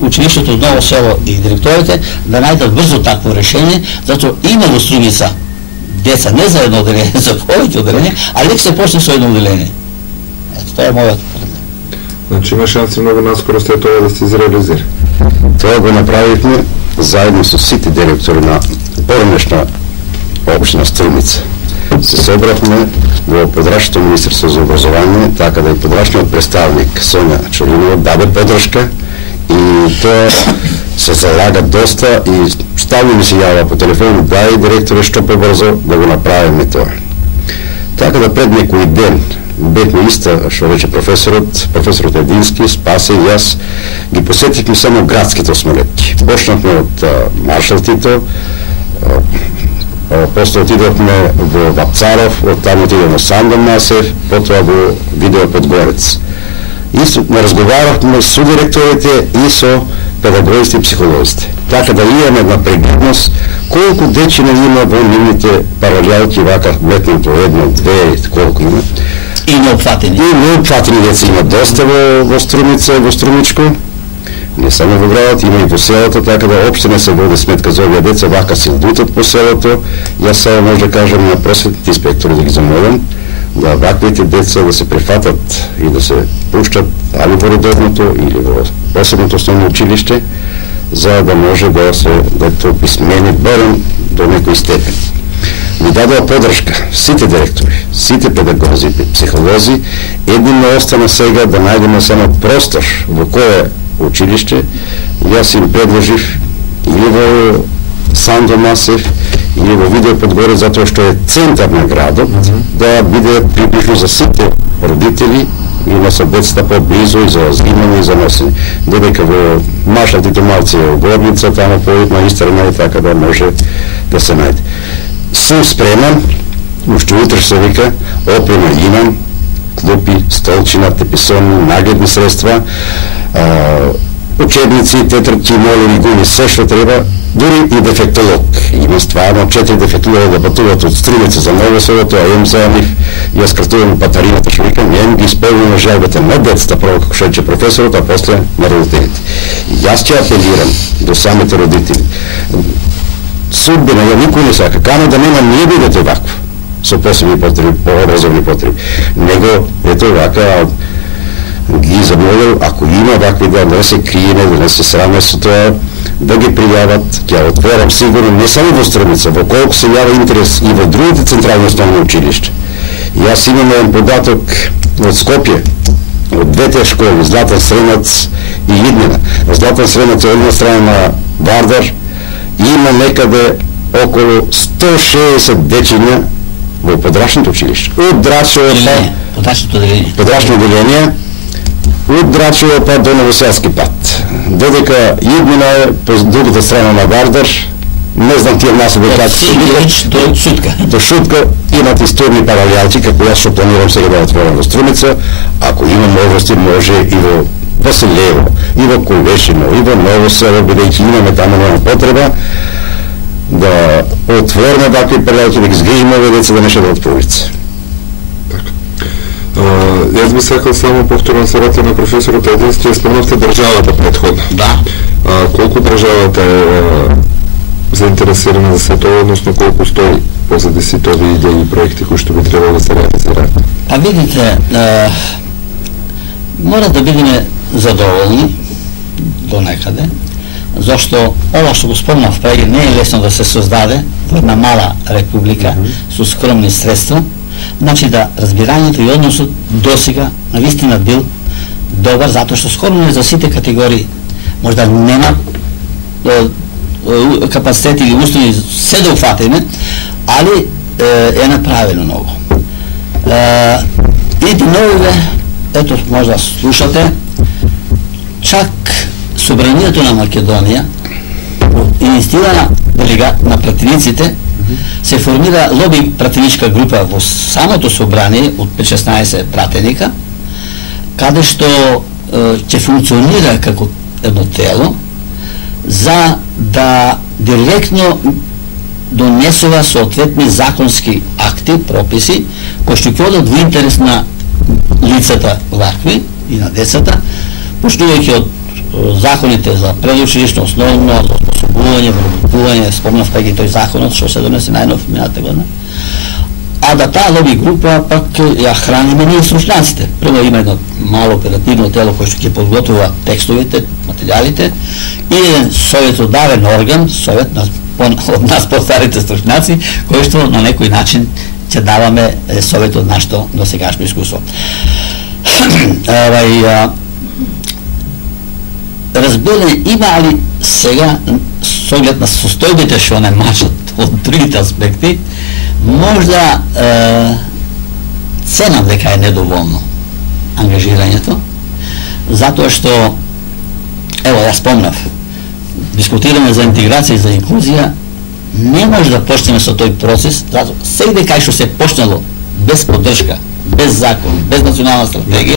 училището од Ново село и директорите да најдат брзо такво решение, затоа има во Струмица деца не за едно оделение, за повеќе оделение, а лек се почне со едно оделение. Ето, тоа е мојот проблем. Значи има шанси многу наскоро след тоа да се изреализира. Тоа го направивме заедно со сите директори на поранешна општина Струмица. Се собравме во подрачното Министерство за образование, така да и подрачниот представник Сонја Чолинова даде подршка и тоа се залага доста и стално ми се јава по телефон, дај директоре што побрзо да го направиме тоа. Така да пред некој ден бевме иста, што рече професорот Едински, Спасе и јас, ги посетивме само градските осмолетки. Почнавме од Маршал Тито, после отидовме во Вапцаров, оттаму отидовме во Сандом Насев, потоа во Видео Подгорец. И разговаравме со директорите и со педагозите и психолозите. Така да имаме една прегледност колку дечина има во нивните паралелки, вака метнато едно, две, колку има. И неопфатени. И неопфатени деца има доста во Струмица и во Струмичко. Не само во градот, има и во селото, така да опште не се води сметка за овие деца, вака се лутат по селото. Јас само може да кажам на просветните инспектори да ги замолам да ваквите деца да се префатат и да се пуштат али во редовното или во посебното основно училиште, за да може да се описмени барем до некој степен. Ми дадоа подршка сите директори, сите педагози, психолози, едино остана сега да најдеме само простор во кое училиште. Јас им предложив или во Сандо Масев, или во Видео Подгорец, затоа што е центар на градот, да биде приближно за сите родители и на децата по-близо и за зимање и за носење. Додека во Маршал Тито малце е угодница, таму поидна истрана и така да може да се најде. Сум спремен, уште утре се вика, опрема имам, клупи, столчина, теписони, нагледни средства, учебници, тетрадки, молови, гуми, се што треба, дури и дефектолог. Има стварно 4 дефектолога да патуват од Струмица за Ново село, тоа ем за нив, јас кратувам патарината, што викам, ем ги исполнувам жалбата на децата, прво како што рече професорот, а после на родителите. Јас ќе апелирам до самите родители. Судбина ја никој не сака, камо да нема не бидете вакво, со посебни потреби, по-образовни потреби. Него, ето вака, ги замолил, ако има вакви да не се криене, да не се сраме со тоа, да ги пријават, ќе отворам сигурно не само во Струмица, во колку се јава интерес и во другите централни основни училишта. Јас имам еден податок од Скопје, од двете школи, Златен Сренац и Иднина. Златен Сренац од една страна на Вардар има некаде околу 160 дечиња во подрачното училиште. Од Драчево подрачно оделение, од Драчево па до Новоселски пат. Додека Иднина е по другата страна на Вардар, не знам тие насоби как се до Шутка. До Шутка имат исторни паралелки, како јас што планирам сега да отворам во Струмица, ако има можности може и во Василево, и во Ковешино, и во Ново село, бидејќи имаме таму нема потреба да отвориме вакви паралелки, да ги згрижиме овие деца да не шедат по улица. Јас би сакал само повторно се вратам на професорот Едински, ја спомнавте државата претходно. Да. Колку државата е заинтересирана за се тоа, односно колку стои позади сите овие идеи и проекти кои што би требало да се реализираат? А видите, мора да бидеме задоволни до некаде, зашто ова што го спомнав преди не е лесно да се создаде во една мала република со скромни средства. Значи да разбирањето и односот досега навистина бил добар, затоа што скоро не за сите категории можда нема капацитет или услови се да уфатиме, али е направено многу. И деновиве, ето можда слушате, чак Собранието на Македонија, иницијатива на пратениците, се формира лоби пратеничка група во самото собрание од 5-16 пратеника, каде што ќе функционира како едно тело за да директно донесува соодветни законски акти, прописи, кои што ќе одат во интерес на лицата вакви и на децата, почнувајќи од законите за предучилишно, основно, за способување, вработување, спомнав кај ги тој законот што се донесе најнов минатата година. А да таа лоби група пак ја храниме ние стручњаците. Прво има едно мало оперативно тело кој што ќе подготвува текстовите, материјалите и еден советодавен орган, совет од нас постарите стручњаци, кој што на некој начин ќе даваме совет од нашето досегашно искуство. Разбере, има ли сега, с оглед на состојбите што не мачат од другите аспекти, можда ценам дека е недоволно ангажирањето, затоа што, ево, ја спомнав, дискутираме за интеграција и за инклузија, не може да почнеме со тој процес, затоа сегде кај што се почнало без поддршка, без закон, без национална стратегија,